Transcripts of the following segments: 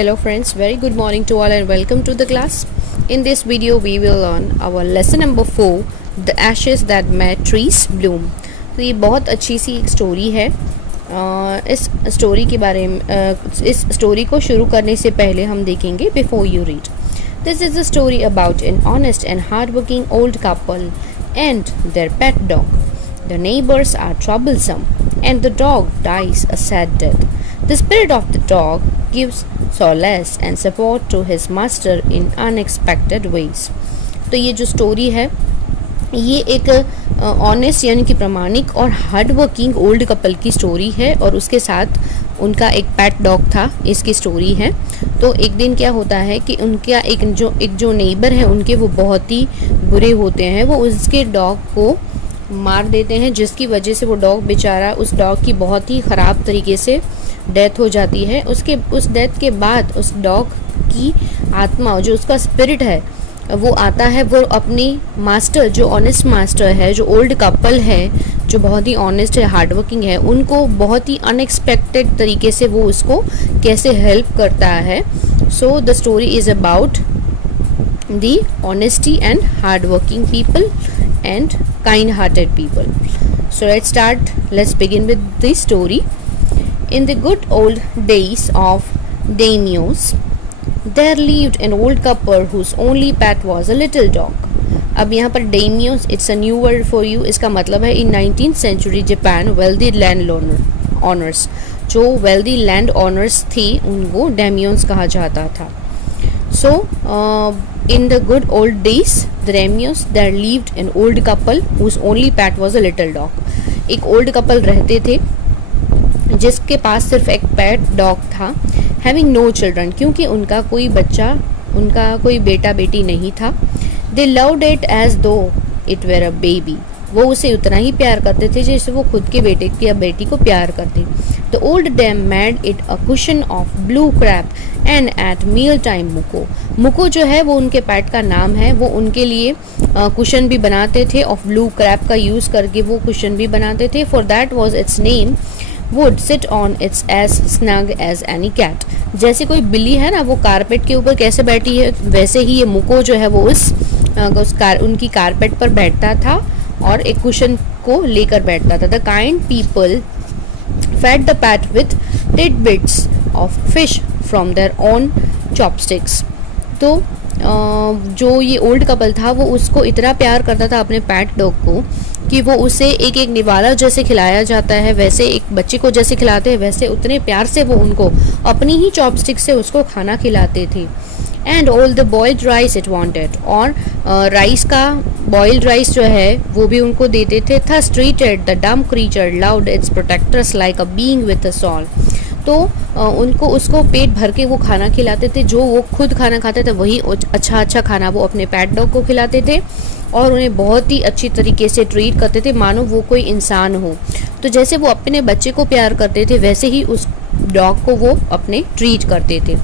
Hello friends, very good morning to all and welcome to the class. In this video we will learn our lesson number 4, The Ashes That Made Trees Bloom. तो ये बहुत अच्छी सी एक story है। इस story के बारे में इस स्टोरी को शुरू करने से पहले हम देखेंगे before you read. This is a story about an honest and hardworking old couple and their pet dog. The neighbors are troublesome and the dog dies a sad death. The spirit of the dog gives solace and support to his master in unexpected ways. तो ये जो story है ये एक honest यानी कि प्रामाणिक और हार्ड वर्किंग ओल्ड कपल की स्टोरी है और उसके साथ उनका एक पेट डॉग था. इसकी स्टोरी है. तो एक दिन क्या होता है कि उनका एक जो नेबर है उनके वो बहुत ही बुरे होते हैं. वो उसके डॉग को मार देते हैं जिसकी वजह से वो डॉग बेचारा उस डॉग की बहुत ही ख़राब तरीके से डेथ हो जाती है. उस डेथ के बाद उस डॉग की आत्मा जो उसका स्पिरिट है वो आता है. वो अपनी मास्टर जो ऑनेस्ट मास्टर है, जो ओल्ड कपल है, जो बहुत ही ऑनेस्ट है, हार्डवर्किंग है, उनको बहुत ही अनएक्सपेक्टेड तरीके से वो उसको कैसे हेल्प करता है. So the story is about the honesty and hardworking people and kind-hearted people. So let's begin with the story. In the good old days of daimyos, there lived an old couple whose only pet was a little dog. अब यहाँ पर daimyos, it's a new word for you. इसका मतलब है in 19th century Japan wealthy land owners, जो wealthy land owners थे उनको daimyos कहा जाता था. So in the good old days, the daimyos, there lived an old couple whose only pet was a little dog. एक old couple रहते थे जिसके पास सिर्फ एक पेट डॉग था. Having no children, क्योंकि उनका कोई बच्चा, उनका कोई बेटा बेटी नहीं था. They loved it as though it were a baby. वो उसे उतना ही प्यार करते थे जैसे वो खुद के बेटे या बेटी को प्यार करते. The old dame made it a cushion of blue crab and at meal time मुको जो है वो उनके पेट का नाम है. वो उनके लिए कुशन भी बनाते थे. ऑफ ब्लू क्रैब का यूज़ करके वो कुशन भी बनाते थे. For that was its name. Would sit on its edge snug as any cat. जैसे कोई बिल्ली है ना वो कारपेट के ऊपर कैसे बैठी है, वैसे ही ये मुको जो है वो उनकी कारपेट पर बैठता था और एक कुशन को लेकर बैठता था. The kind people fed the pet with tidbits of fish from their own chopsticks. तो जो ये ओल्ड कपल था वो उसको इतना प्यार करता था अपने पैट डॉग को कि वो उसे एक एक निवाला जैसे खिलाया जाता है, वैसे एक बच्चे को जैसे खिलाते हैं वैसे उतने प्यार से वो उनको अपनी ही चॉपस्टिक से उसको खाना खिलाते थे. And all the boiled rice it wanted, और राइस का बॉइल्ड राइस जो है वो भी उनको देते थे. Thus treated the dumb creature loved its protectors like a being with a soul. तो उनको उसको पेट भर के वो खाना खिलाते थे. जो वो खुद खाना खाते थे वही अच्छा खाना वो अपने पेट डॉग को खिलाते थे और उन्हें बहुत ही अच्छी तरीके से ट्रीट करते थे मानो वो कोई इंसान हो. तो जैसे वो अपने बच्चे को प्यार करते थे वैसे ही उस डॉग को वो अपने ट्रीट करते थे.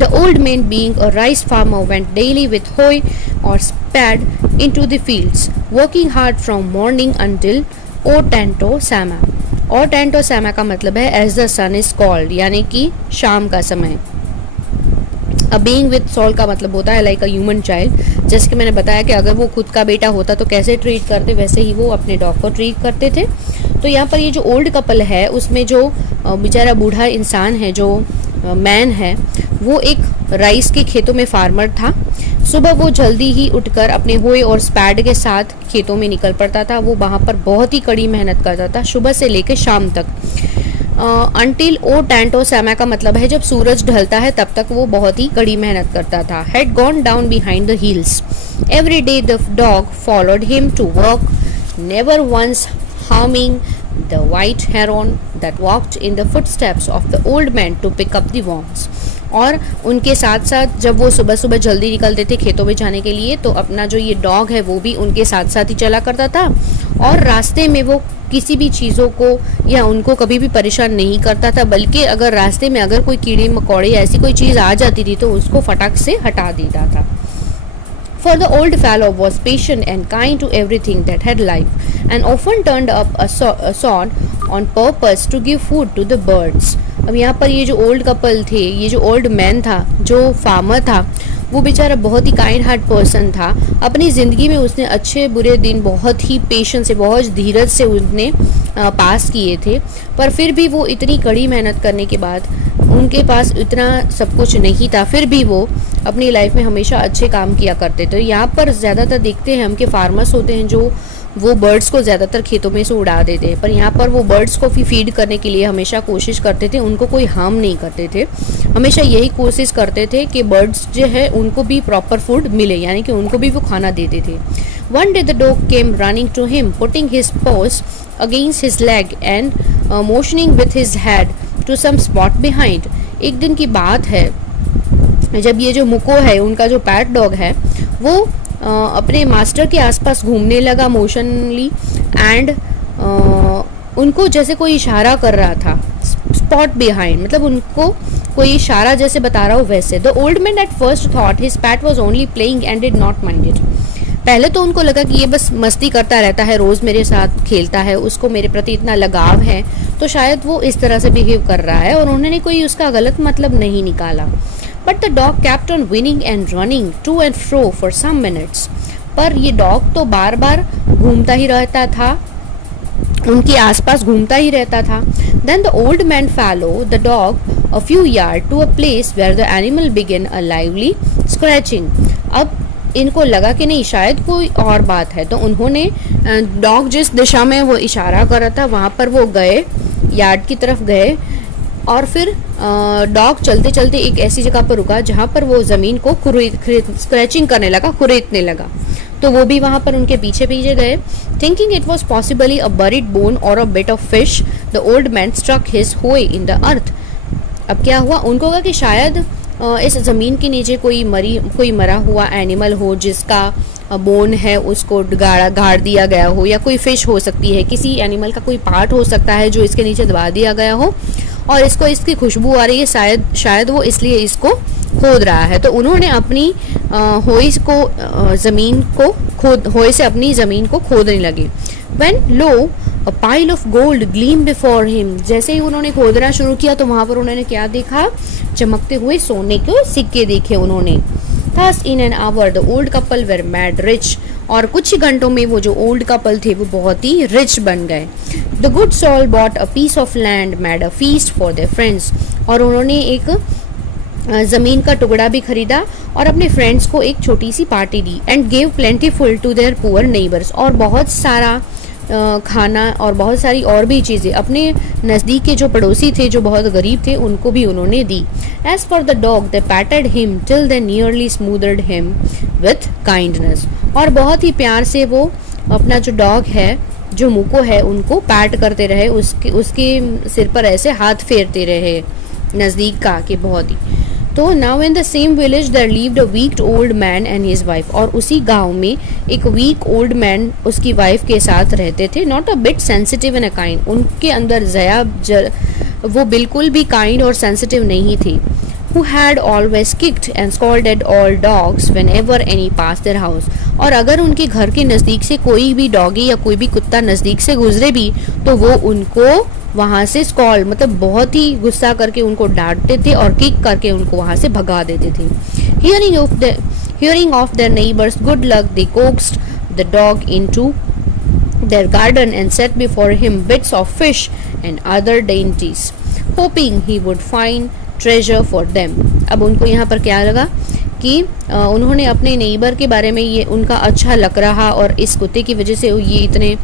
The old man, being a rice farmer, went daily with hoe or spade into the fields, working hard from morning until Otanto Sama. Otanto Sama का मतलब है as the sun is called, यानी कि शाम का समय. A being with soul का मतलब होता है like a human child. जैसे कि मैंने बताया कि अगर वो खुद का बेटा होता तो कैसे ट्रीट करते वैसे ही वो अपने डॉग को ट्रीट करते थे. तो यहाँ पर ये जो ओल्ड कपल है उसमें जो बेचारा बूढ़ा इंसान है, जो मैन है, वो एक राइस के खेतों में फार्मर था. सुबह वो जल्दी ही उठकर अपने होए और स्पैड के साथ खेतों में निकल पड़ता था. वो वहाँ पर बहुत ही कड़ी मेहनत करता था सुबह से लेकर शाम तक. अंटिल ओ टैंटो सैमा का मतलब है जब सूरज ढलता है तब तक वो बहुत ही कड़ी मेहनत करता था. Had gone down behind the hills. Every day the dog followed him to work, never once harming the white heron that walked in the footsteps of the old man to pick up the worms. और उनके साथ साथ जब वो सुबह सुबह जल्दी निकलते थे खेतों में जाने के लिए तो अपना जो ये डॉग है वो भी उनके साथ साथ ही चला करता था और रास्ते में वो किसी भी चीज़ों को या उनको कभी भी परेशान नहीं करता था, बल्कि अगर रास्ते में अगर कोई कीड़े मकोड़े या ऐसी कोई चीज़ आ जाती थी तो उसको फटाक से हटा देता था. For the old fellow was patient and kind to everything that had life, and often turned up a sword on purpose to give food to the birds. अब यहाँ पर ये जो ओल्ड कपल थे, ये जो ओल्ड मैन था, जो फार्मर था, वो बेचारा बहुत ही काइंड हार्ट पर्सन था। अपनी ज़िंदगी में उसने अच्छे बुरे दिन बहुत ही पेशेंस से, बहुत धीरज से उसने पास किए थे, पर फिर भी वो इतनी कड़ी मेहनत करने के बाद उनके पास इतना सब कुछ नहीं था, फिर भी वो अपनी लाइफ में हमेशा अच्छे काम किया करते थे। यहाँ पर ज़्यादातर देखते हैं हम कि फार्मर्स होते हैं जो वो बर्ड्स को ज़्यादातर खेतों में से उड़ा देते हैं, पर यहाँ पर वो बर्ड्स को फीड करने के लिए हमेशा कोशिश करते थे, उनको कोई हार्म नहीं करते थे। हमेशा यही कोशिश करते थे कि बर्ड्स जो है उनको भी प्रॉपर फूड मिले, यानी कि उनको भी वो खाना देते थे। One day the dog came running to him, putting his paws against his leg and motioning with his head to some spot behind. एक दिन की बात है जब ये जो मुको है, उनका जो पैट डॉग है, वो अपने मास्टर के आसपास घूमने लगा मोशनली एंड उनको जैसे कोई इशारा कर रहा था, स्पॉट बिहाइंड मतलब उनको कोई इशारा जैसे बता रहा हो वैसे। The old man at first thought his PAT was only playing and did not mind it. पहले तो उनको लगा कि ये बस मस्ती करता रहता है, रोज़ मेरे साथ खेलता है, उसको मेरे प्रति इतना लगाव है, तो शायद वो इस तरह से बिहेव कर रहा है, और उन्होंने कोई उसका गलत मतलब नहीं निकाला। But the dog kept on winning and running to and fro for some minutes। पर ये डॉग तो बार बार घूमता ही रहता था, उनके आसपास घूमता ही रहता था। Then the old man followed the dog a few yards to a place where the animal began a lively scratching। अब इनको लगा कि नहीं शायद कोई और बात है, तो उन्होंने डॉग जिस दिशा में वो इशारा कर रहा था वहाँ पर वो गए, यार्ड की तरफ गए, और फिर डॉग चलते चलते एक ऐसी जगह पर रुका जहाँ पर वो ज़मीन को स्क्रैचिंग करने लगा, खुरेदने लगा। तो वो भी वहाँ पर उनके पीछे पीछे गए। Thinking it was possibly a buried bone और a bit of fish, the old man struck his hoe in the earth. अब क्या हुआ, उनको कहा कि शायद इस ज़मीन के नीचे कोई मरा हुआ एनिमल हो जिसका बोन है उसको गाड़ दिया गया हो, या कोई फिश हो सकती है, किसी एनिमल का कोई पार्ट हो सकता है जो इसके नीचे दबा दिया गया हो और इसको इसकी खुशबू आ रही है, शायद वो इसलिए इसको खोद रहा है। तो उन्होंने अपनी होई से अपनी ज़मीन को खोदने लगे। When lo a pile of gold gleamed before him, जैसे ही उन्होंने खोदना शुरू किया तो वहाँ पर उन्होंने क्या देखा, चमकते हुए सोने के सिक्के देखे उन्होंने। Thus in an hour the old couple were mad rich, और कुछ ही घंटों में वो जो ओल्ड कपल थे वो बहुत ही रिच बन गए। The good soul bought a piece of land, made a feast for their friends, और उन्होंने एक ज़मीन का टुकड़ा भी खरीदा और अपने फ्रेंड्स को एक छोटी सी पार्टी दी। And gave plentiful to their poor neighbours, और बहुत सारा खाना और बहुत सारी और भी चीज़ें अपने नज़दीक के जो पड़ोसी थे जो बहुत गरीब थे उनको भी उन्होंने दी। As for the dog they patted him till they nearly smothered him with kindness, और बहुत ही प्यार से वो अपना जो डॉग है, जो मुको है, उनको पैट करते रहे, उसके सिर पर ऐसे हाथ फेरते रहे नज़दीक का कि बहुत ही। तो now in the same village there lived a weak old man and his wife, और उसी गांव में एक वीक ओल्ड मैन उसकी वाइफ के साथ रहते थे। Not a bit sensitive and a kind, उनके अंदर वो बिल्कुल भी काइंड और सेंसिटिव नहीं थे। Who had always kicked and scolded all dogs whenever any passed their house, और अगर उनके घर के नज़दीक से कोई भी डॉगी या कोई भी कुत्ता नज़दीक से गुजरे भी तो वो उनको वहाँ से स्कॉल्ड मतलब बहुत ही गुस्सा करके उनको डांटते थे और किक करके उनको वहाँ से भगा देते थे। Hearing of their neighbors' good luck, they coaxed the dog into their garden and set before him bits of fish and other dainties, hoping he would find treasure for them। अब उनको यहाँ पर क्या लगा कि उन्होंने अपने नेबर के बारे में ये उनका अच्छा लग रहा और इस कुत्ते की वजह से ये इतने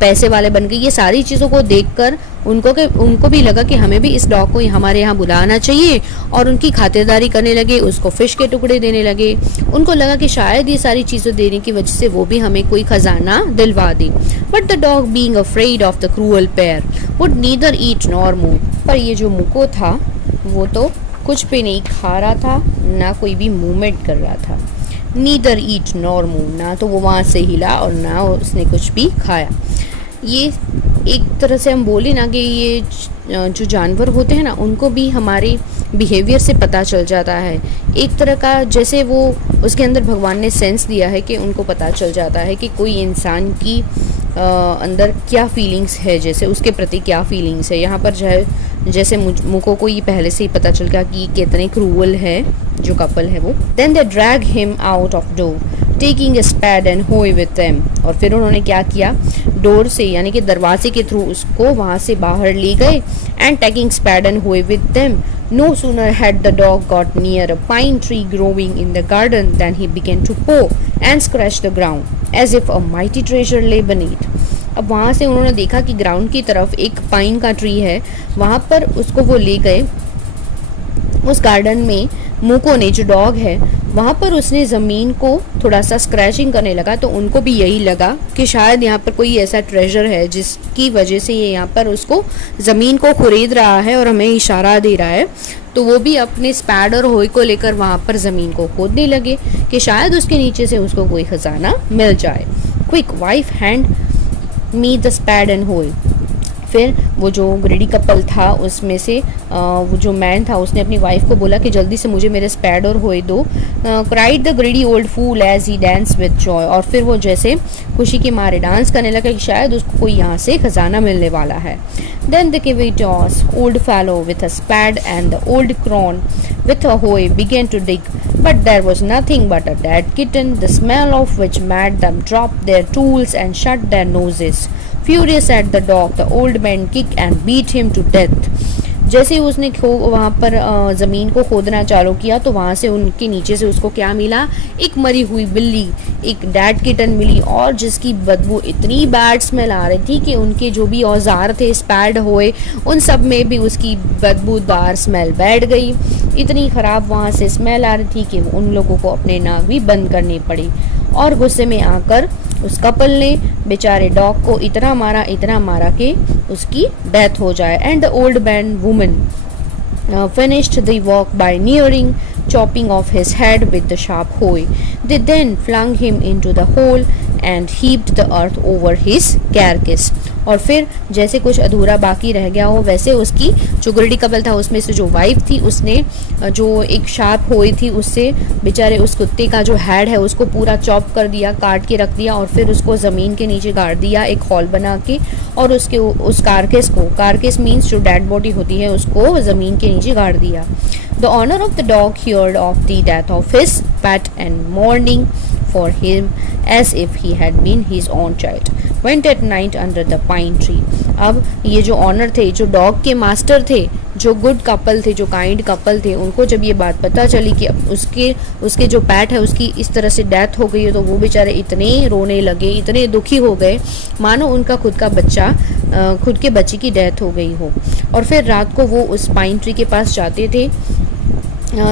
पैसे वाले बन गए। ये सारी चीज़ों को देखकर उनको भी लगा कि हमें भी इस डॉग को हमारे यहाँ बुलाना चाहिए, और उनकी खातिरदारी करने लगे, उसको फ़िश के टुकड़े देने लगे। उनको लगा कि शायद ये सारी चीज़ें देने की वजह से वो भी हमें कोई ख़जाना दिलवा दे। But the dog being afraid of the cruel pair would neither eat nor move, पर ये जो मुको था वो तो कुछ भी नहीं खा रहा था, ना कोई भी मूवमेंट कर रहा था। नीदर ईट नॉर मूव, ना तो वो वहाँ से हिला और ना उसने कुछ भी खाया। ये एक तरह से हम बोले ना कि ये जो जानवर होते हैं ना उनको भी हमारे बिहेवियर से पता चल जाता है। एक तरह का जैसे वो उसके अंदर भगवान ने सेंस दिया है कि उनको पता चल जाता है कि कोई इंसान की अंदर क्या फीलिंग्स है, जैसे उसके प्रति क्या फीलिंग्स है। यहाँ पर जो है जैसे मुको को ये पहले से ही पता चल गया कि कितने क्रूअल है जो कपल है वो। Then they drag him out of door taking a spade and hoe with them. और फिर उन्होंने क्या किया, डोर से यानी कि दरवाजे के थ्रू उसको वहाँ से बाहर ले गए। And taking स्पैड and hoe with them. No sooner had the dog got near a pine tree growing in the garden than he began to paw and scratch the ground as if a mighty treasure lay beneath. अब वहाँ से उन्होंने देखा कि ground की तरफ एक pine का ट्री है, वहाँ पर उसको वो ले गए। उस गार्डन में मुको ने, जो डॉग है, वहाँ पर उसने ज़मीन को थोड़ा सा स्क्रैचिंग करने लगा। तो उनको भी यही लगा कि शायद यहाँ पर कोई ऐसा ट्रेजर है जिसकी वजह से ये यहाँ पर उसको ज़मीन को खुरेद रहा है और हमें इशारा दे रहा है। तो वो भी अपने स्पैड और होई को लेकर वहाँ पर ज़मीन को खोदने लगे कि शायद उसके नीचे से उसको कोई ख़जाना मिल जाए। Quick wife hand me the spade and hoe. फिर वो जो ग्रेडी कपल था उसमें से वो जो मैन था उसने अपनी वाइफ को बोला कि जल्दी से मुझे मेरे स्पैड और होए दो। Cried the greedy old fool as he danced with joy. और फिर वो जैसे खुशी के मारे डांस करने लगा कि शायद उसको कोई यहाँ से खजाना मिलने वाला है। Then the covetous old fellow with a spade and the old crone with a hoe began to dig, but there was nothing but a dead kitten, the smell of which made them drop their tools and shut their noses. Furious at the dog, the old man kicked and beat him to death. जैसे ही उसने वहाँ पर ज़मीन को खोदना चालू किया तो वहाँ से उनके नीचे से उसको क्या मिला, एक मरी हुई बिल्ली, एक डेड किटन मिली, और जिसकी बदबू इतनी बैड स्मेल आ रही थी कि उनके जो भी औजार थे, स्पैड होए, उन सब में भी उसकी बदबूदार स्मेल बैठ गई। इतनी ख़राब वहाँ से स्मेल आ रही थी कि उन लोगों को अपने नाक भी बंद करनी पड़ी। और गुस्से में आकर उस कपल ने बेचारे डॉग को इतना मारा कि उसकी डेथ हो जाए। And the old man woman finished the work by nearing chopping off his head with the sharp hoe. They then flung him into the hole and heaped the earth over his carcass. और फिर जैसे कुछ अधूरा बाकी रह गया हो वैसे उसकी जो ग्रेडी कपल था उसमें से जो वाइफ थी उसने जो एक शार्प होई थी उससे बेचारे उस कुत्ते का जो हेड है उसको पूरा चॉप कर दिया, काट के रख दिया, और फिर उसको ज़मीन के नीचे गाड़ दिया एक हॉल बना के, और उसके उस कारकेस मीन्स जो डेड बॉडी होती है उसको ज़मीन के नीचे गाड़ दिया। The owner of the dog heard of the death of his pet and mourning for him as if he had been his own child went at night under the pine tree. अब ये जो honour थे, जो dog के master थे, जो good couple थे, जो काइंड कपल थे, उनको जब ये बात पता चली कि उसके जो पैट है उसकी इस तरह से डेथ हो गई है तो वो बेचारे इतने रोने लगे, इतने दुखी हो गए मानो उनका खुद के बच्चे की डेथ हो गई हो। और फिर रात को वो उस पाइन ट्री के पास जाते थे।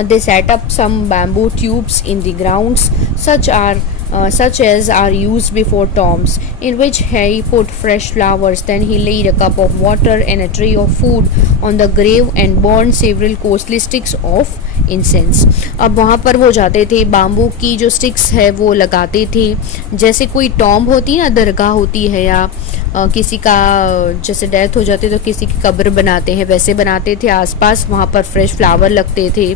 They set up some bamboo tubes in the grounds such as are used before tombs, in which he put fresh flowers. Then he laid a cup of water and a tray of food on the grave and burned several costly sticks of incense. अब वहाँ पर वो जाते थे, bamboo की जो sticks है वो लगाते थे, जैसे कोई टॉम्ब होती है ना, दरगाह होती है, या किसी का जैसे डेथ हो जाती है तो किसी की कब्र बनाते हैं वैसे बनाते थे। आसपास वहाँ पर फ्रेश फ्लावर लगते थे,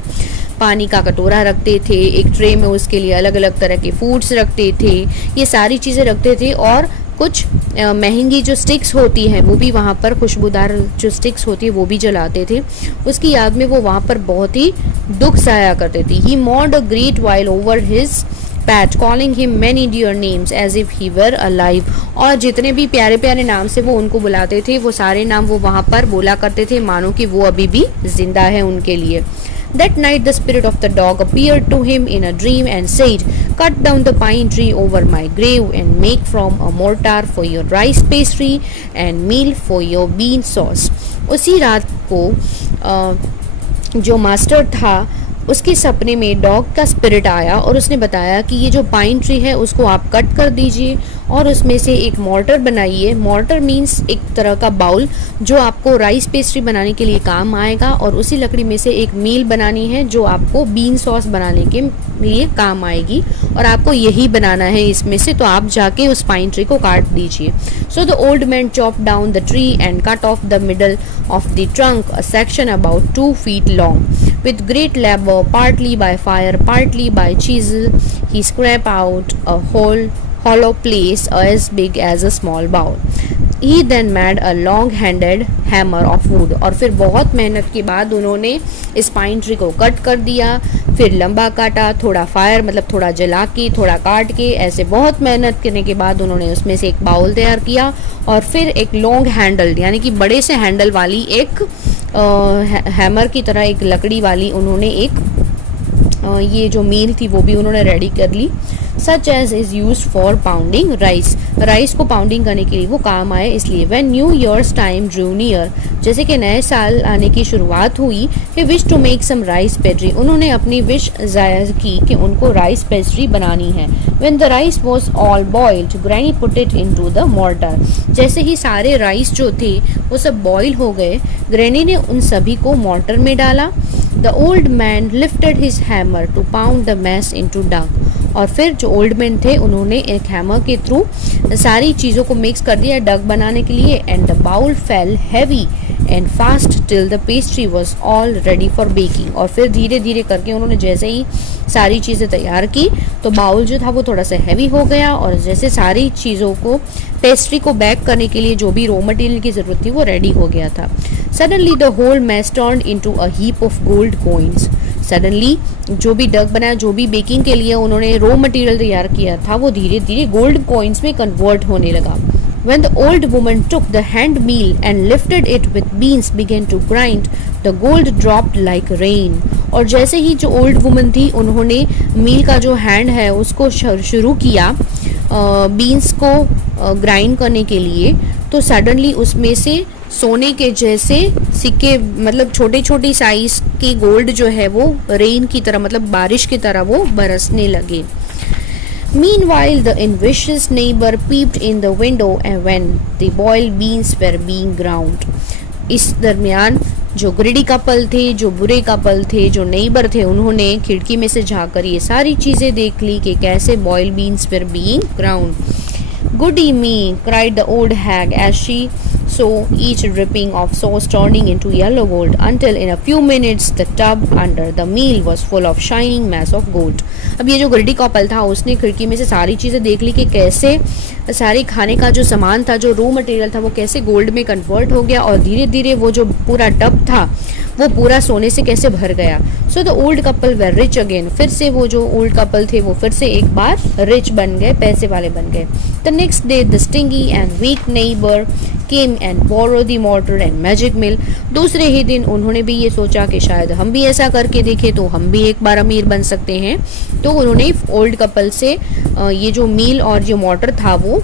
पानी का कटोरा रखते थे, एक ट्रे में उसके लिए अलग अलग तरह के फूड्स रखते थे, ये सारी चीज़ें रखते थे। और कुछ महंगी जो स्टिक्स होती हैं वो भी वहाँ पर, खुशबूदार जो स्टिक्स होती है वो भी जलाते थे। उसकी याद में वो वहाँ पर बहुत ही दुख सहाया करते थे। ही mourned a great while over his pet, calling him many dear names as if he were alive. और जितने भी प्यारे प्यारे नाम से वो उनको बुलाते थे वो सारे नाम वो वहाँ पर बोला करते थे मानो कि वो अभी भी जिंदा है उनके लिए। That night the spirit of the dog appeared to him in a dream and said, "Cut down the pine tree over my grave and make from a mortar for your rice pastry and meal for your bean sauce." उसी रात को जो master था उसके सपने में dog का spirit आया और उसने बताया कि ये जो पाइन ट्री है उसको आप कट कर दीजिए और उसमें से एक मॉर्टर बनाइए। मॉर्टर मीन्स एक तरह का बाउल जो आपको राइस पेस्ट्री बनाने के लिए काम आएगा, और उसी लकड़ी में से एक मील बनानी है जो आपको बीन सॉस बनाने के लिए काम आएगी, और आपको यही बनाना है इसमें से, तो आप जाके उस पाइन ट्री को काट दीजिए। सो the old man chop down the tree and cut off the middle of the trunk a section about 2 feet long. With great labor, partly by fire, partly by chisel, he scraped out a hole hollow place as big as a small bowl. He then made a long-handled hammer of wood. और फिर बहुत मेहनत के बाद उन्होंने इस pine tree को cut कर दिया, फिर लंबा काटा, थोड़ा फायर मतलब थोड़ा जला के, थोड़ा काट के, ऐसे बहुत मेहनत करने के बाद उन्होंने उसमें से एक बाउल तैयार किया और फिर एक लॉन्ग हैंडल यानी कि बड़े से हैंडल वाली एक हैमर की तरह एक लकड़ी वाली उन्होंने एक ये जो मील थी वो भी उन्होंने रेडी कर ली. Such as is used for pounding rice. Rice को पाउंडिंग करने के लिए वो काम आए इसलिए. When new year's time drew near, जैसे कि नए साल आने की शुरुआत हुई, he wish to make some rice pastry. उन्होंने अपनी विश जाहिर की कि उनको राइस पेस्ट्री बनानी है. When the rice was all boiled, granny put it into the mortar. जैसे ही सारे राइस जो थे वो सब बॉयल हो गए, ग्रैनी ने उन सभी को मॉर्टर में डाला. The old man lifted his hammer to pound the mass into dough. और फिर जो ओल्ड मैन थे उन्होंने एक हैमर के थ्रू सारी चीज़ों को मिक्स कर दिया डग बनाने के लिए. And the bowl fell heavy and fast till the pastry was all ready for baking. और फिर धीरे धीरे करके उन्होंने जैसे ही सारी चीज़ें तैयार की तो बाउल जो था वो थोड़ा सा हैवी हो गया और जैसे सारी चीज़ों को पेस्ट्री को बेक करने के लिए जो भी रॉ मटेरियल की ज़रूरत थी वो रेडी हो गया था. Suddenly the whole mass turned into a heap of gold coins. Suddenly जो भी डग बनाया, जो भी बेकिंग के लिए उन्होंने रॉ मटेरियल तैयार किया था वो धीरे धीरे गोल्ड कॉइन्स में कन्वर्ट होने लगा. When the old woman took the hand mill and lifted it with beans began to grind, the gold dropped like rain. और जैसे ही जो ओल्ड वुमन थी उन्होंने मील का जो हैंड है उसको शुरू किया बीन्स को ग्राइंड करने के लिए, तो सडनली उसमें से सोने के जैसे सिक्के मतलब छोटे छोटे साइज के गोल्ड जो है वो रेन की तरह मतलब बारिश की तरह वो बरसने लगे. Meanwhile, the envious neighbor peeped in the window and when the boiled beans were being ground. इस दरमियान जो ग्रीडी कपल थे, जो बुरे कपल थे, जो नेबर थे, उन्होंने खिड़की में से झाँकर ये सारी चीज़ें देख ली कि कैसे boiled beans were being ground. Goody me, cried the old hag as she saw each dripping of sauce turning into yellow gold, until in a few minutes the tub under the meal was full of shining mass of gold. अब ये जो greedy couple था उसने खिड़की में से सारी चीज़ें देख ली कि कैसे सारे खाने का जो सामान था, जो रॉ मटेरियल था वो कैसे गोल्ड में कन्वर्ट हो गया और धीरे धीरे वो जो पूरा टब था वो पूरा सोने से कैसे भर गया. सो the old couple were rich again. फिर से वो जो ओल्ड कपल थे वो फिर से एक बार रिच बन गए, पैसे वाले बन गए. The next day the stingy and weak neighbour came and borrow the mortar and magic mill. दूसरे ही दिन उन्होंने भी ये सोचा कि शायद हम भी ऐसा करके देखें तो हम भी एक बार अमीर बन सकते हैं. तो उन्होंने ओल्ड कपल से ये जो मील और जो मॉर्टर था वो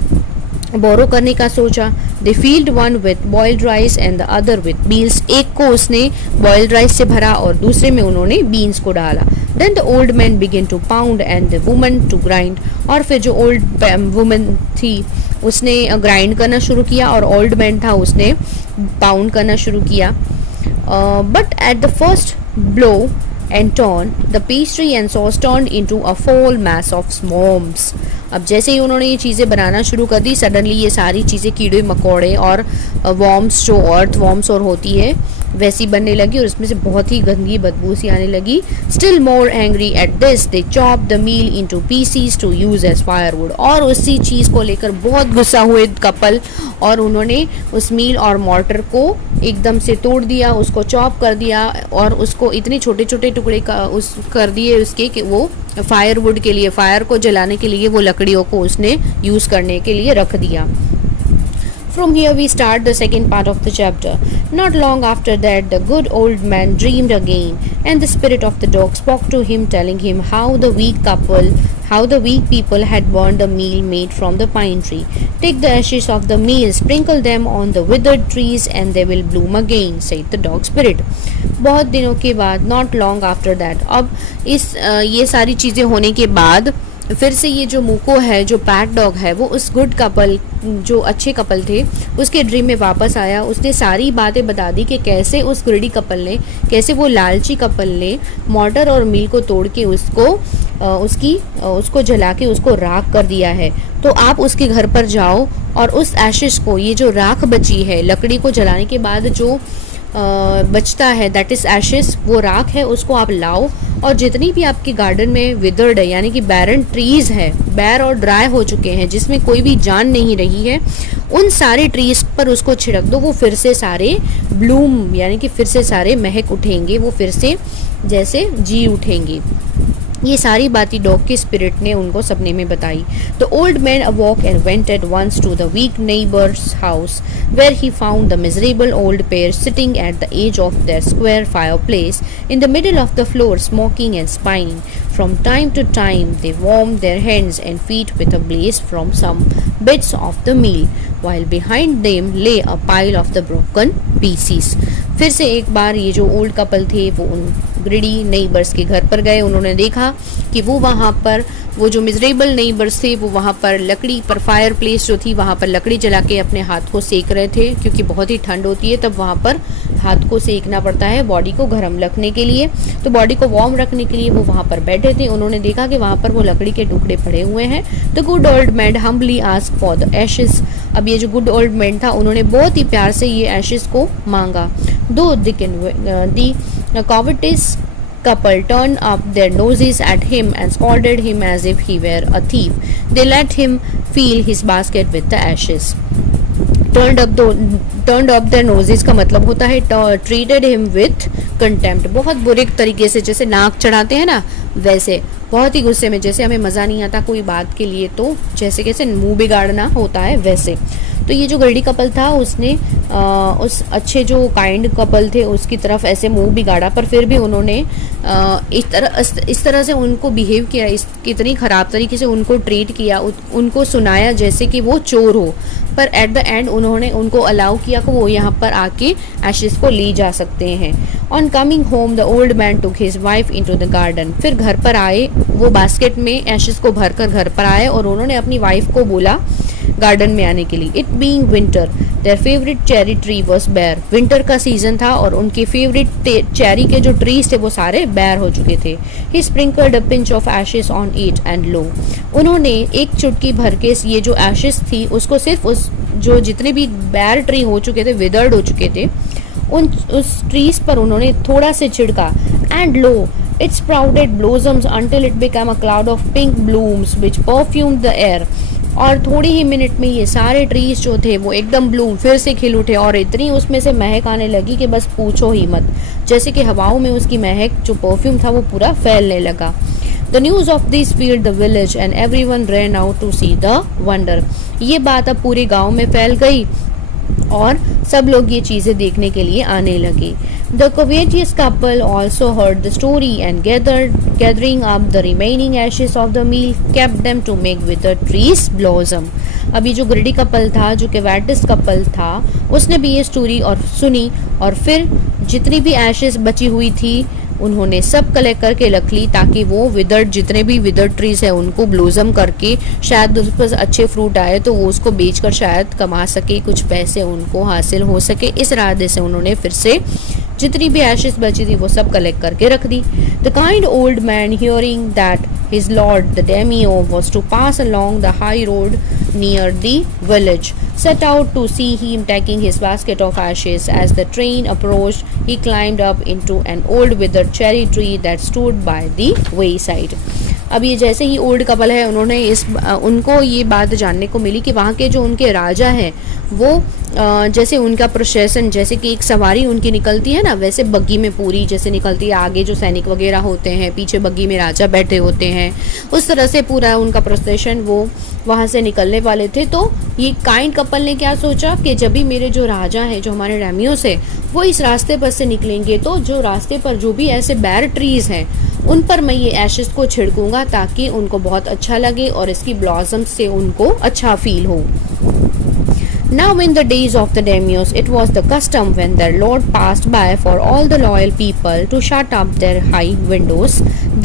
बोरो करने का सोचा. They filled one with boiled rice and the other with beans. एक को उसने बॉइल्ड राइस से भरा और दूसरे में उन्होंने बीन्स को डाला. Then the old man begin to pound and the woman to grind. और फिर जो ओल्ड वुमन थी उसने ग्राइंड करना शुरू किया और ओल्ड मैन था उसने पाउंड करना शुरू किया. But at the first blow and turn the pastry and sauce turned into a full mass of swarms. अब जैसे ही उन्होंने ये चीज़ें बनाना शुरू कर दी सडनली ये सारी चीज़ें कीड़े मकोड़े और वॉर्म्स जो अर्थ वॉर्म्स और होती है वैसी बनने लगी और उसमें से बहुत ही गंदी बदबू सी आने लगी. Still more angry at this they chop the mill into pieces to use as firewood. और उसी चीज़ को लेकर बहुत गुस्सा हुए कपल और उन्होंने उस मील और मॉर्टर को एकदम से तोड़ दिया, उसको चॉप कर दिया और उसको इतने छोटे छोटे टुकड़े कर दिए उसके कि वो फायरवुड के लिए, फायर को जलाने के लिए वो लकड़ियों को उसने यूज़ करने के लिए रख दिया. From here we start the second part of the chapter. Not long after that, the good old man dreamed again, and the spirit of the dog spoke to him, telling him how the weak people had burned the meal made from the pine tree. Take the ashes of the meal, sprinkle them on the withered trees, and they will bloom again, said the dog spirit. बहुत दिनों के बाद, not long after that, अब ये सारी चीज़ें होने के बाद फिर से ये जो मुको है, जो पैट डॉग है, वो उस गुड कपल जो अच्छे कपल थे उसके ड्रीम में वापस आया. उसने सारी बातें बता दी कि कैसे उस ग्रीडी कपल ने, कैसे वो लालची कपल ने मॉर्टर और मील को तोड़ के उसको जला के उसको राख कर दिया है. तो आप उसके घर पर जाओ और उस एशेस को, ये जो राख बची है लकड़ी को जलाने के बाद जो बचता है, दैट इज़ एशेस, वो राख है, उसको आप लाओ और जितनी भी आपके गार्डन में विदर्ड है यानी कि बैरन ट्रीज़ है, बैर और ड्राई हो चुके हैं, जिसमें कोई भी जान नहीं रही है, उन सारे ट्रीज़ पर उसको छिड़क दो। वो फिर से सारे ब्लूम यानी कि फिर से सारे महक उठेंगे, वो फिर से जैसे जी उठेंगे। ये सारी बातें डॉग के स्पिरिट ने उनको सपने में बताई। The old man awoke and went at once to the weak neighbour's house, where he found the miserable old pair sitting at the edge of their square fireplace in the middle of the floor, smoking and spinning. From time to time they warmed their hands and feet with a blaze from some bits of the meal, while behind them lay a pile of the broken pieces. फिर से एक बार ये जो old couple थे वो उन greedy neighbours के घर पर गए। उन्होंने देखा कि वो वहाँ पर, वो जो मिजरेबल नेबर्स थे वो वहाँ पर लकड़ी पर, फायर प्लेस जो थी वहाँ पर लकड़ी जला के अपने हाथ को सेक रहे थे, क्योंकि बहुत ही ठंड होती है तब वहाँ पर हाथ को सेकना पड़ता है बॉडी को गर्म रखने के लिए। तो बॉडी को वार्म रखने के लिए वो वहाँ पर बैठे थे। उन्होंने देखा कि वहाँ पर वो लकड़ी के टुकड़े पड़े हुए हैं। The good old man humbly asked for the ashes. अब ये जो गुड ओल्ड मैन था उन्होंने बहुत ही प्यार से ये एशेस को मांगा। दो the covetous couple turned up their noses at him and scolded him as if he were a thief. They let him fill his basket with the ashes. Turned up their noses का मतलब होता है treated him with contempt. बहुत बुरे तरीके से, जैसे नाक चढ़ाते हैं ना वैसे, बहुत ही गुस्से में, जैसे हमें मज़ा नहीं आता कोई बात के लिए तो जैसे कैसे मुंह बिगाड़ना होता है वैसे। तो ये जो गर्डी कपल था उसने उस अच्छे जो काइंड कपल थे उसकी तरफ ऐसे मुंह बिगाड़ा, पर फिर भी उन्होंने इस तरह से उनको बिहेव किया, इतनी ख़राब तरीके से उनको ट्रीट किया, उनको सुनाया जैसे कि वो चोर हो। पर एट द एंड उन्होंने उनको अलाउ किया कि वो यहाँ पर आके एशेस को ले जा सकते हैं। On coming home the old man took his wife into the garden. फिर घर पर आए, वो बास्केट में एशेस को भरकर घर पर आए और उन्होंने अपनी वाइफ को बोला गार्डन में आने के लिए। It being winter their favourite cherry tree was bare. Winter का सीजन था और उनके फेवरेट चेरी के जो ट्रीज थे वो सारे बेयर हो चुके थे। He sprinkled a pinch of ashes on it and lo. उन्होंने एक चुटकी भर के ये जो एशेस थी उसको सिर्फ उस जो जितने भी बेयर ट्री हो चुके थे, विदर्ड हो चुके थे, उस ट्रीज पर उन्होंने थोड़ा से छिड़का। And low it sprouted blossoms until it became a cloud of pink blooms which perfumed the air. और थोड़ी ही मिनट में ये सारे ट्रीज जो थे वो एकदम ब्लूम फिर से खिल उठे और इतनी उसमें से महक आने लगी कि बस पूछो ही मत, जैसे कि हवाओं में उसकी महक जो परफ्यूम था वो पूरा फैलने लगा। The news of this filled the village and everyone ran out to see the wonder. ये बात अब पूरे गांव में फैल गई और सब लोग ये चीज़ें देखने के लिए आने लगे। The covetous couple also heard the story and gathering up the remaining ashes of the meal, kept them to make withered trees blossom. अभी जो ग्रेडी कपल था, जो कोवेटस कपल था, उसने भी ये स्टोरी और सुनी और फिर जितनी भी एशेस बची हुई थी उन्होंने सब कलेक्ट करके रख ली ताकि वो विदर्ड जितने भी विदर्ड ट्रीज है उनको ब्लोजम करके शायद उस पर अच्छे फ्रूट आए तो वो उसको बेचकर शायद कमा सके, कुछ पैसे उनको हासिल हो सके। इस इरादे से उन्होंने फिर से जितनी भी एशेस बची थी वो सब कलेक्ट करके रख दी। The kind old man hearing that his lord the daimyo was to pass along the high road near the village set out to see him taking his basket of ashes. As the train approached, he climbed up into an old withered cherry tree that stood by the wayside. अब ये जैसे ही old couple है उनको ये बात जानने को मिली कि वहाँ के जो उनके राजा हैं वो जैसे उनका प्रोसेशन, जैसे कि एक सवारी उनकी निकलती है ना वैसे बग्गी में पूरी जैसे निकलती है, आगे जो सैनिक वगैरह होते हैं पीछे बग्गी में राजा बैठे होते हैं, उस तरह से पूरा उनका प्रोसेशन वो वहाँ से निकलने वाले थे। तो ये काइंड कपल ने क्या सोचा कि जब भी मेरे जो राजा हैं, जो हमारे डेमियोस है, वो इस रास्ते पर से निकलेंगे तो जो रास्ते पर जो भी ऐसे बैर ट्रीज हैं उन पर मैं ये एशेस को छिड़कूंगा ताकि उनको बहुत अच्छा लगे और इसकी ब्लॉसम से उनको अच्छा फील हो। Now in the days of the daimyos, it was the custom when their lord passed by for all the loyal people to shut up their high windows,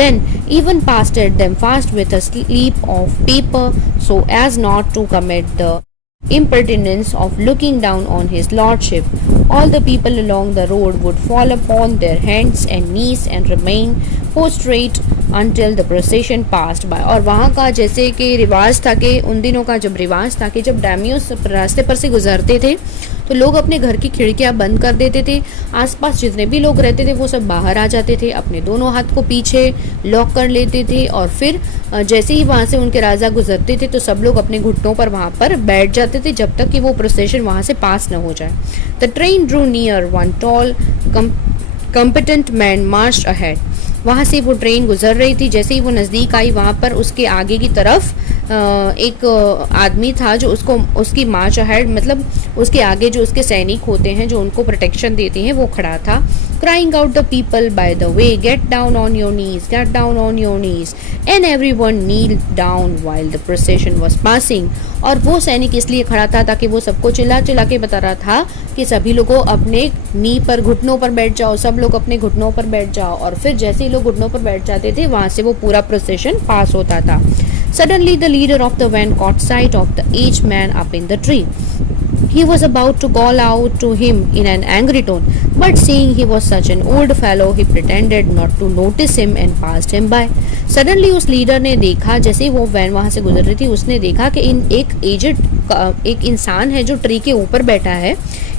then even past them fast with a slip of paper so as not to commit the impertinence of looking down on his lordship. All the people along the road would fall upon their hands and knees and remain prostrate until the procession passed by. और वहाँ का जैसे कि रिवाज था कि उन दिनों का जब रिवाज था कि जब डैमियोस रास्ते पर से गुजरते थे तो लोग अपने घर की खिड़कियां बंद कर देते थे, आसपास जितने भी लोग रहते थे वो सब बाहर आ जाते थे, अपने दोनों हाथ को पीछे लॉक कर लेते थे और फिर जैसे ही वहाँ से उनके राजा गुजरते थे तो सब लोग अपने घुटनों पर वहाँ पर बैठ जाते थे जब तक कि वो प्रोसेशन वहाँ से पास न हो जाए। The train drew near, one tall competent man march ahead. वहाँ से वो ट्रेन गुजर रही थी, जैसे ही वो नज़दीक आई वहाँ पर उसके आगे की तरफ एक आदमी था जो उसको उसकी मार्च अहेड मतलब उसके आगे जो उसके सैनिक होते हैं जो उनको प्रोटेक्शन देते हैं वो खड़ा था। Crying out the people by the way, get down on your knees, get down on your knees, and everyone kneel down while the procession was passing. और वो सैनिक इसलिए खड़ा था ताकि वो सबको चिल्ला चिल्ला के बता रहा था कि सभी लोगों अपने नी पर घुटनों पर बैठ जाओ, सब लोग अपने घुटनों पर बैठ जाओ। और फिर जैसे ही लोग घुटनों पर बैठ जाते थे वहाँ से वो पूरा प्रोसेशन पास होता था। Suddenly the leader of the van caught sight of the aged man up in the tree. He was about to call out to him in an angry tone, but seeing he was such an old fellow, he pretended not to notice him and passed him by. Suddenly उस leader ने देखा, जैसे ही वो van वहाँ से गुजर रही थी उसने देखा कि एक इंसान है जो ट्री के ऊपर बैठा है।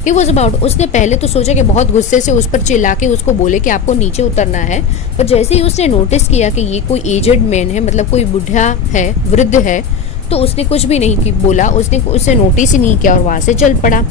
He was about, उसने पहले तो सोचा कि बहुत गुस्से से उस पर चिल्ला के उसको बोले कि आपको नीचे उतरना है, पर जैसे ही उसने नोटिस किया कि ये कोई एजेड मैन है, मतलब कोई बुढ़ा है, वृद्ध है, तो उसने कुछ भी नहीं बोला, उसने उसे नोटिस ही नहीं किया और वहाँ से चल पड़ा।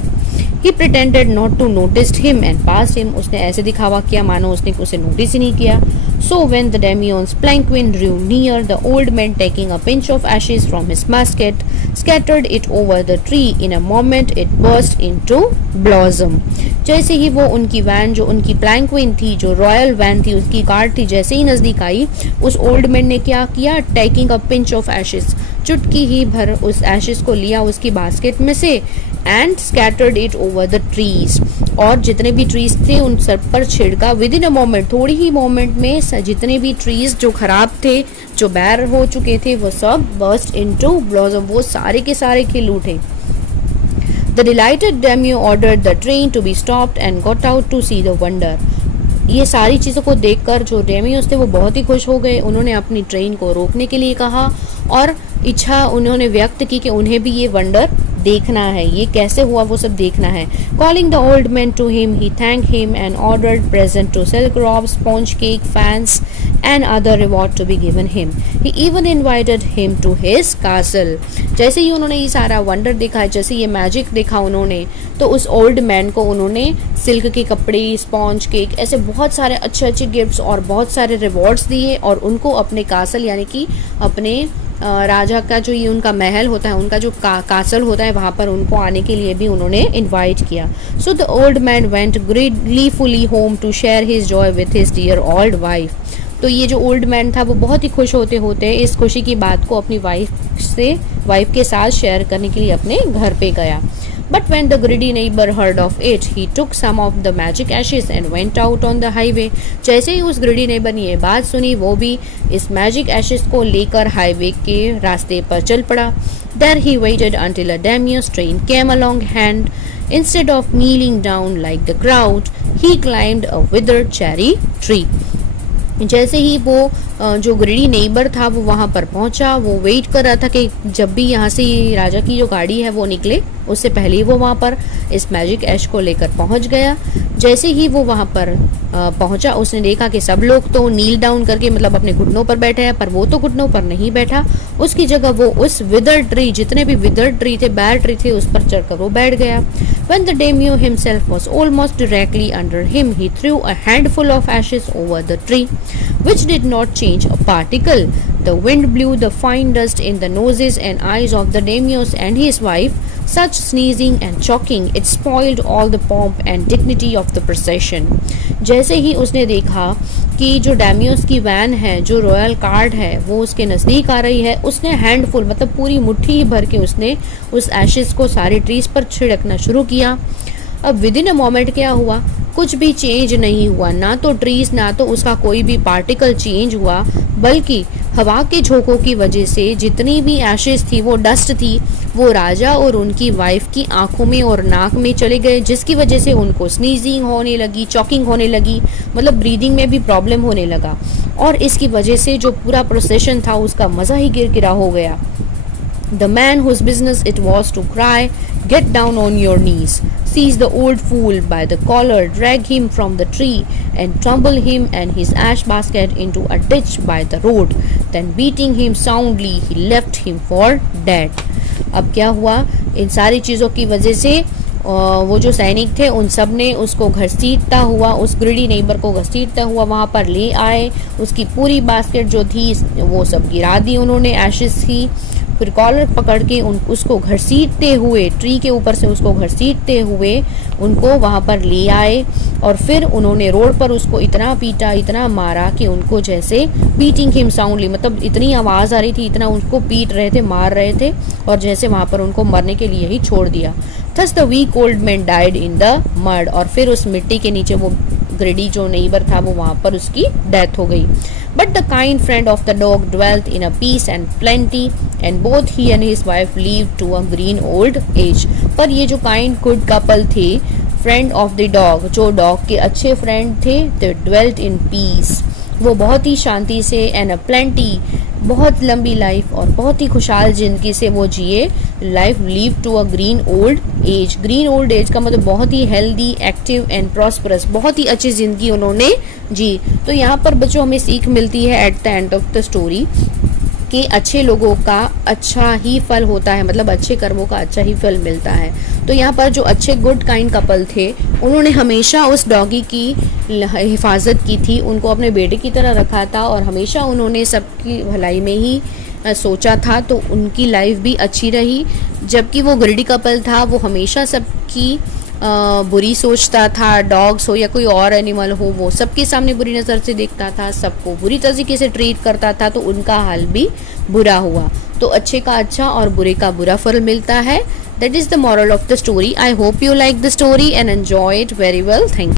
He pretended not to notice him and passed him. उसने ऐसे दिखावा किया मानो उसने उसे नोटिस ही नहीं किया। So when the Daimion's palanquin drew near, the old man, taking a pinch of ashes from his musket, scattered it over the tree. In a moment it burst into blossom. जैसे ही वो उनकी van, जो उनकी प्लैंक्विन थी, जो royal van थी, उसकी car थी, जैसे ही नज़दीक आई उस ओल्ड मैन ने क्या किया, taking a pinch of ashes, चुटकी ही भर उस एशेस को लिया उसकी बास्केट में से, and scattered it over the trees, और जितने भी ट्रीज थे उन सब पर छिड़का। विद इन अ मोमेंट, थोड़ी ही मोमेंट में जितने भी ट्रीज जो खराब थे, जो बैर हो चुके थे, वो सब बर्स्ट इनटू ब्लॉसम, वो सारे के सारे खिल उठे। The delighted daimyo ordered the train to be stopped and got out to see the wonder. ये सारी चीज़ों को देखकर जो डेमियोस थे वो बहुत ही खुश हो गए। उन्होंने अपनी ट्रेन को रोकने के लिए कहा और इच्छा उन्होंने व्यक्त की कि उन्हें भी ये वंडर देखना है, ये कैसे हुआ वो सब देखना है। Calling the old man to him, he thanked him and ordered present to silk robes, sponge cake, fans and other reward to be given him. He even invited him to his castle. जैसे ही उन्होंने ये सारा wonder देखा, जैसे ये magic देखा उन्होंने, तो उस ओल्ड मैन को उन्होंने सिल्क के कपड़े, स्पॉन्ज केक, ऐसे बहुत सारे अच्छे अच्छे गिफ्ट्स और बहुत सारे रिवॉर्ड्स दिए और उनको अपने कासल यानी कि अपने राजा का जो ये उनका महल होता है, उनका जो कासल होता है, वहाँ पर उनको आने के लिए भी उन्होंने इनवाइट किया। So the old man went gleefully home to share his joy with his dear old wife. तो ये जो ओल्ड मैन था वो बहुत ही खुश होते होते इस खुशी की बात को अपनी वाइफ के साथ शेयर करने के लिए अपने घर पे गया। But when the greedy neighbor heard of it, he took some of the magic ashes and went out on the highway. जैसे ही उस greedy neighbor ने ये बात सुनी, वो भी इस magic ashes को लेकर हाईवे के रास्ते पर चल पड़ा। There he waited until a daimyo's train came along, and instead of kneeling down like the crowd, he climbed a withered cherry tree. जैसे ही वो जो ग्रीडी नेबर था वो वहाँ पर पहुँचा, वो वेट कर रहा था कि जब भी यहाँ से राजा की जो गाड़ी है वो निकले, उससे पहले ही वो वहाँ पर इस मैजिक ऐश को लेकर पहुँच गया। जैसे ही वो वहाँ पर पहुँचा, उसने देखा कि सब लोग तो नील डाउन करके मतलब अपने घुटनों पर बैठे हैं, पर वो तो घुटनों पर नहीं बैठा। उसकी जगह वो उस विदर ट्री, जितने भी विदर ट्री थे, बैर ट्री थे, उस पर चढ़कर वो बैठ गया। When the daimyo himself was almost directly under him, he threw a handful of ashes over the tree, which did not change a particle. The wind blew the fine dust in the noses and eyes of the daimyos and his wife. Such sneezing and choking, it spoiled all the pomp and dignity of the procession. जैसे ही उसने देखा कि जो डैमियोस की van है, जो royal card है, वो उसके नज़दीक आ रही है, उसने हैंडफुल मतलब पूरी मुट्ठी ही भर के उसने उस एशेस को सारे ट्रीज पर छिड़कना शुरू किया। अब विद इन अ मोमेंट क्या हुआ, कुछ भी चेंज नहीं हुआ, ना तो ट्रीज ना तो उसका कोई भी पार्टिकल चेंज हुआ, बल्कि हवा के झोंकों की वजह से जितनी भी एशेस थी, वो डस्ट थी, वो राजा और उनकी वाइफ की आंखों में और नाक में चले गए, जिसकी वजह से उनको स्नीजिंग होने लगी, चॉकिंग होने लगी, मतलब ब्रीदिंग में भी प्रॉब्लम होने लगा। और इसकी वजह से जो पूरा प्रोसेशन था उसका मज़ा ही गिरगिरा हो गया। The man whose business it was to cry, "Get down on your knees," seize the old fool by the collar, drag him from the tree, and tumble him and his ash basket into a ditch by the road. Then beating him soundly, he left him for dead. अब क्या हुआ, इन सारी चीज़ों की वजह से वो जो सैनिक थे उन सब ने उसको घसीटता हुआ, उस ग्रीडी नेबर को घसीटता हुआ वहाँ पर ले आए. उसकी पूरी बास्केट जो थी वो सब गिरा दी उन्होंने, एशेस की. फिर कॉलर पकड़ के उसको घसीटते हुए, ट्री के ऊपर से उसको घसीटते हुए उनको वहाँ पर ले आए. और फिर उन्होंने रोड पर उसको इतना पीटा, इतना मारा कि उनको जैसे बीटिंग हिम साउंडली, मतलब इतनी आवाज़ आ रही थी, इतना उनको पीट रहे थे, मार रहे थे, और जैसे वहाँ पर उनको मरने के लिए ही छोड़ दिया. Thus the weak old man died in the mud. और फिर उस मिट्टी के नीचे वो ग्रेडी जो नेबर था वो वहाँ पर उसकी डेथ हो गई. But the kind friend of the dog dwelt in a peace and plenty, and both he and his wife lived to a green old age. पर ये जो kind good couple थे, friend of the dog, जो dog के अच्छे friend थे, they dwelt in peace. वो बहुत ही शांति से, and a plenty, बहुत लंबी लाइफ और बहुत ही खुशहाल ज़िंदगी से वो जिए. Life live to a green old age. Green old age का मतलब बहुत ही हेल्दी, एक्टिव एंड प्रॉस्परस, बहुत ही अच्छी ज़िंदगी उन्होंने जी. तो यहाँ पर बच्चों हमें सीख मिलती है at the end of the story कि अच्छे लोगों का अच्छा ही फल होता है, मतलब अच्छे कर्मों का अच्छा ही फल मिलता है. तो यहाँ पर जो अच्छे गुड काइंड कपल थे उन्होंने हमेशा उस डॉगी की हिफाजत की थी, उनको अपने बेटे की तरह रखा था और हमेशा उन्होंने सबकी भलाई में ही सोचा था. तो उनकी लाइफ भी अच्छी रही. जबकि वो ग्रीडी कपल था, वो हमेशा सबकी बुरी सोचता था. डॉग्स हो या कोई और एनिमल हो, वो सबके सामने बुरी नज़र से देखता था, सबको बुरी तरीके से ट्रीट करता था. तो उनका हाल भी बुरा हुआ. तो अच्छे का अच्छा और बुरे का बुरा फल मिलता है. That is the moral of the story. I hope you like the story and enjoy it very well. Thank you.